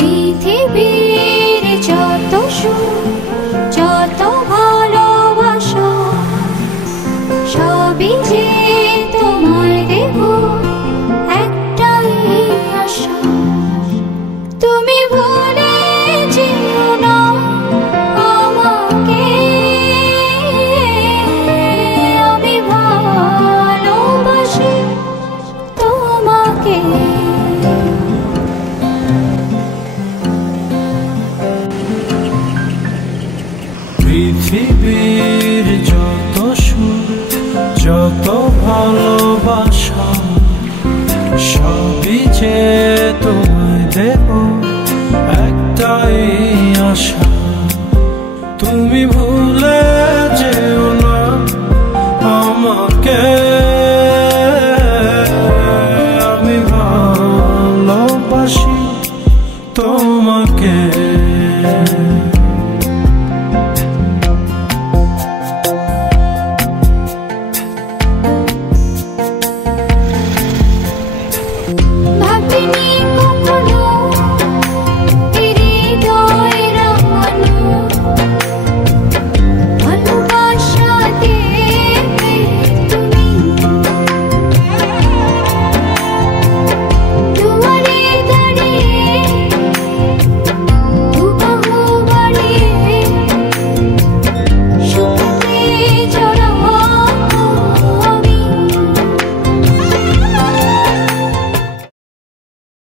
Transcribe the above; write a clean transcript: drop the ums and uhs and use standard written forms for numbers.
পৃথিবীর যত সুখ যত ভালোবাসা সবই যে তোমায় দেব একটাই আশা। তুমি ভুলে যেও না আমাকে, আমি ভালোবাসি তোমাকে। পৃথিবীর যত সুখ যত ভালোবাসা সবই যে তোমায় দেব একটাই আশা। তুমি ভুলে যেও না আমাকে, আমি ভালোবাসি তোমাকে।